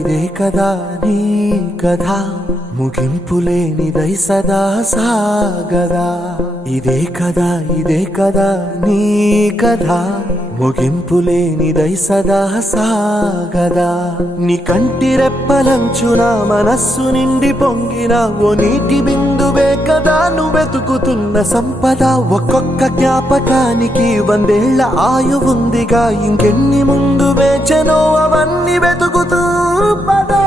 ఇదే కదా నీ కథ ముగింపులేనిదై సదా సాగదా ఇదే కదా నీ కథ ముగింపులేనిదై సదా సాగదా నీ కంటి రెప్పలంచున మనస్సు నిండి పొంగిన ఓ నీటి బిందువే కదా నువ్వెతుకుతున్న సంపద ఒక్కొక్క జ్ఞాపకానికి 100 ఏళ్ల ఆయువుందిగా ఇంకెన్ని ముందు వేచనో అవన్నీ వెతుకుతూ పదా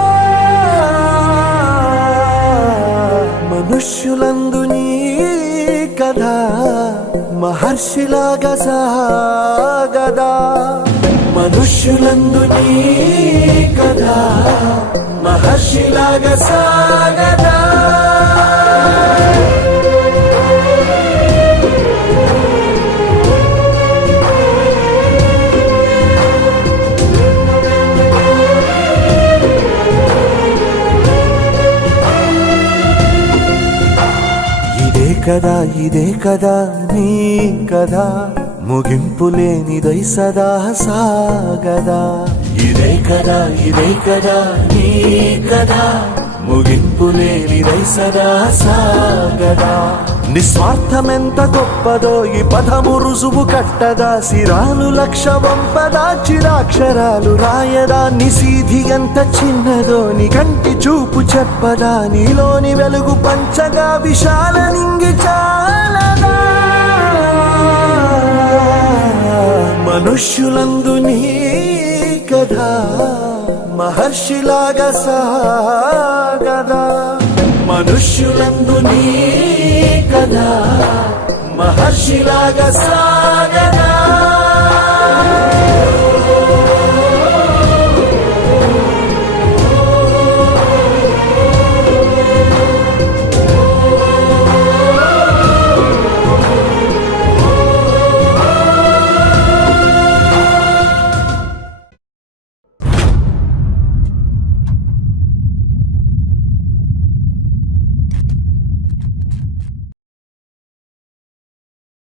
మనుష్యులందు నీ కథ మహర్షిలాగా సాగదా మనుష్యులందు నీ కథ మహర్షిలాగా సాగదా ఇదే కదా నీ కథ ముగింపులేనిదై సదా సాగదా ఇదే కదా నీ కథ ముగింపులేనిదై సదా సాగదా నిస్వార్థమెంత గొప్పదో ఈ పదము రుజువు కట్టదా సిరాలు లక్ష వంపదా చిరాక్షరాలు రాయదా నిసీధి ఎంత చిన్నదో నీ కంటి చూపు చెప్పదా నీలోని వెలుగు పంచగా విశాల నింగి చాలదా మనుష్యులందు నీ కథ మహర్షిలాగా సాగదా మనుష్యులందు నీ కథ మహర్షిలాగా సాగదా